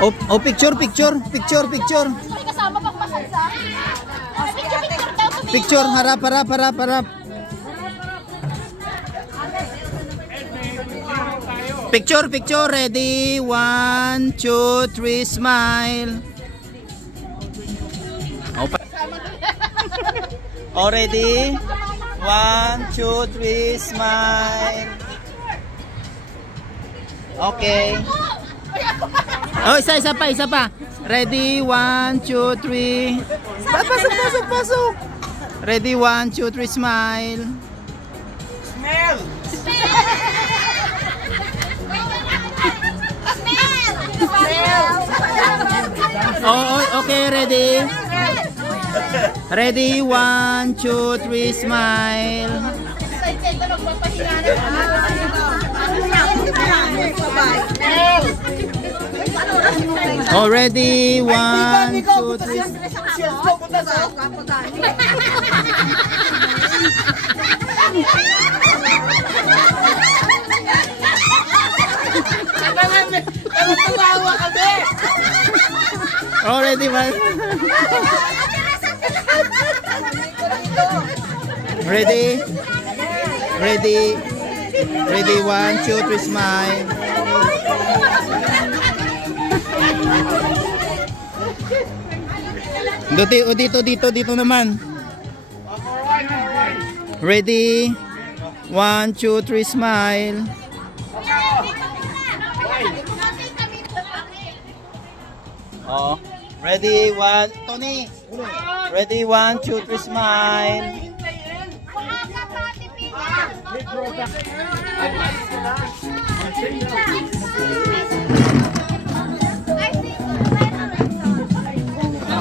Oh, picture. May kasama pang masansa. Picture, harap. Picture, ready, 1, 2, 3, smile. Oh, ready, 1, 2, 3, smile. Okay. Oh, isa pa. Ready, 1, 2, 3. Pasok. Ready, 1, 2, 3, smile. Smell. Oh, okay, ready. Ready, 1, 2, 3, smile. Oh, ready, 1, 2, 3. Oh, ready, man. Ready, 1, 2, 3, smile. Dito naman. Ready, 1, 2, 3, smile. Oh, ready, 1, Tony. Ready, 1, 2, 3, smile.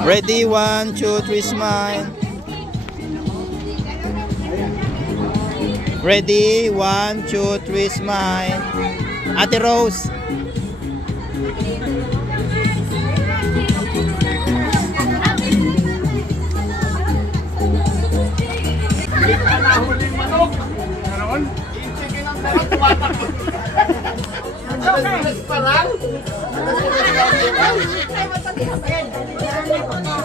Ready, 1, 2, 3, smile. Ready, 1, 2, 3, smile. Ate Rose.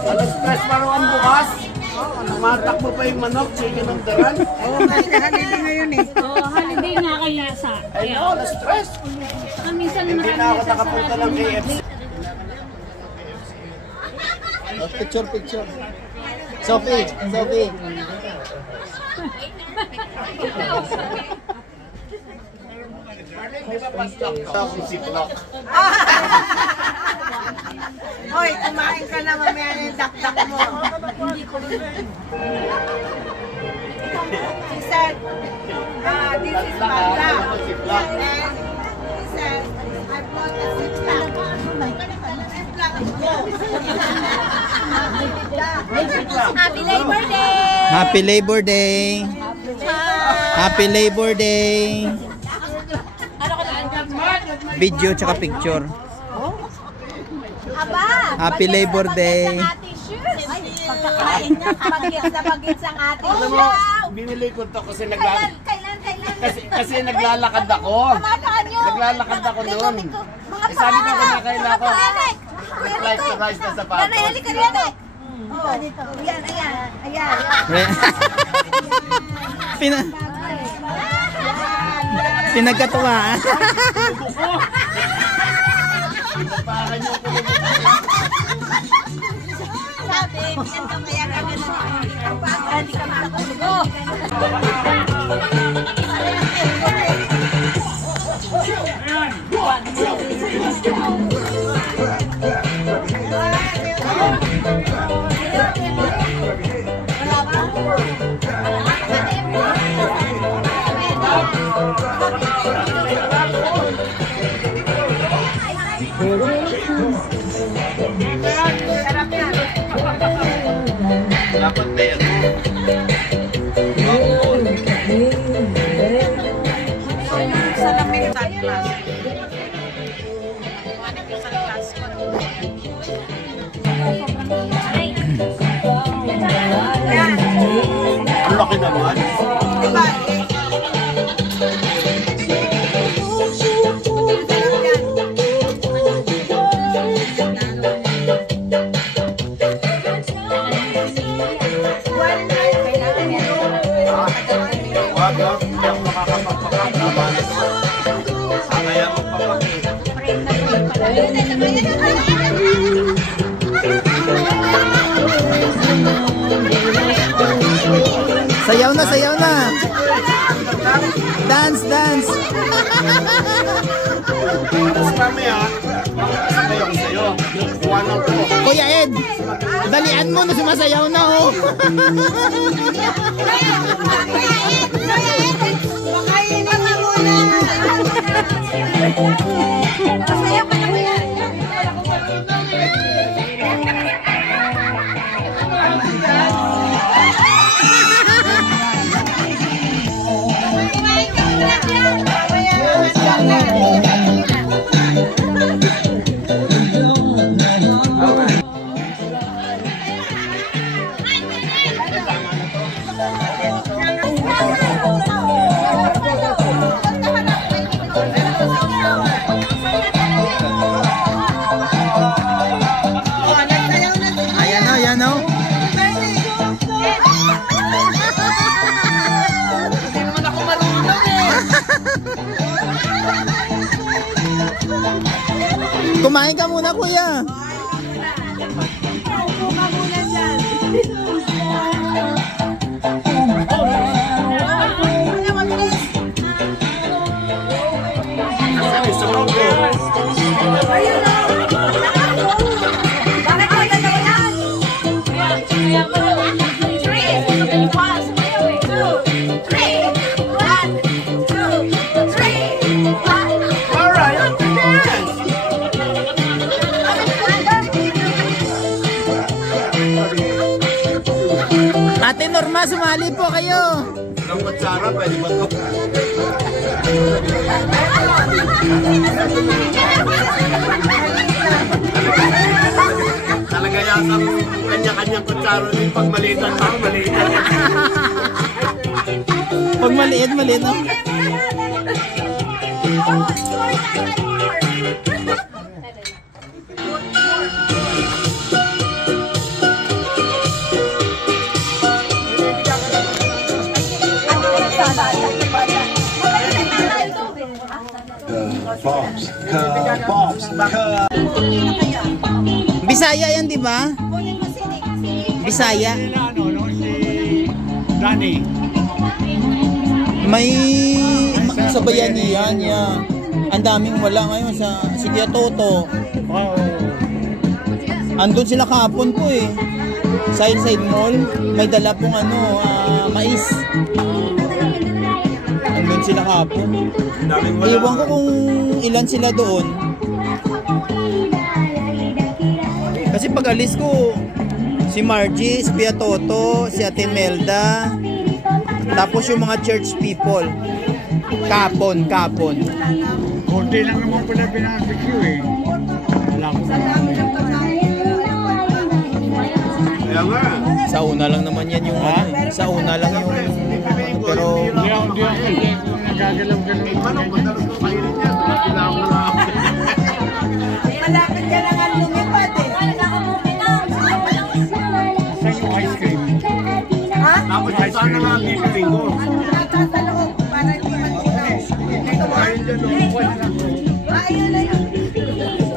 Alas 3 paruan bukas. Matakbo pa yung manok, chicken ng daran. Holiday ngayon eh. Holiday nga kaya sa. Ay no, alas 3. Minsan Hindi na ako nakapunta ng KFC. Picture. Sophie. Hoy, kumain ka na mamaya yung dakdak mo. She said, this is Manda. He said, I bought a ziplock. Happy Labor Day! Happy Labor Day. Video tsaka picture. Aba! Happy Labor Day. Pagkakain niya, bagets ang ating Alam mo, binili ko to kasi naglalakad ako. Naglalakad ako doon. Sabi ko kailangan ko. Like the rice na sapatos. Nanayali ka rin eh. Ayan. Pinagkatuwaan. Sabi, ganito kaya ka ganun. Para hindi ka makatulog. Dapat meron. Salamin sa class. Ang laki naman. Diba? Sayaw na, sayaw na. Dance, dance. Tapos mamaya, sasayaw ko sa'yo. One or two. Kuya Ed, dalian mo na sumasayaw na oh. Pakainin mo muna. Masaya pa na yan. Ayan o, ayan o. Kumain ka muna, kuya. Ate Norma, sumali po kayo. Ang kutsara, pwede ba ito? Talaga yata kanya-kanyang kutsara din pag maliitan na, maliitan. Pag maliit, maliit no? Bisaya yan, di ba? Bisaya. Danny. May sa bayanihan yan. Ang daming wala ngayon sa Kuya Toto. Wow. Andun sila kahapon po eh. Sa Inside Mall, may dala pong mais. Andun sila kahapon. Iwan ko kung ilan sila doon. Kasi pag alis ko, si Margie, si Kuya Toto, si Ate Melda, tapos yung mga church people. Kapon. Konti lang naman pala pinapikyo eh. Wala ko na. Kaya nga. Sa una lang naman yan yung sa una lang yung pero Hindi ako nagagalaw-galaw. Manong, madalas ko kainin niya. Kailangan mo na ako. Malapit ka na nga lumipad eh. Sa yung ice cream. Ha? Tapos yung sana nga bibiling ko. Nasa loob para hindi mag-ilaw. Ito ba? Ayun dyan, no? Kuha na lang ako. Ayun na yun.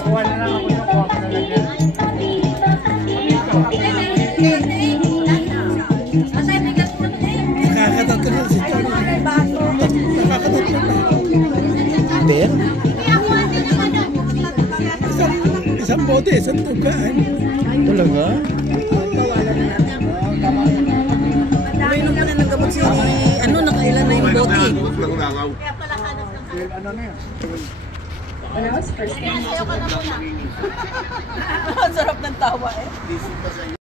Kuha na lang ako. Kuha ko na lang yan. Nakakatatlo si Tony. Nakakatatlo. there. Isang bote, isang tugaan. Talaga? Uminom ka na ng gamot si nakailan na yung bote. Ano na yan? Ang sarap ng tawa eh.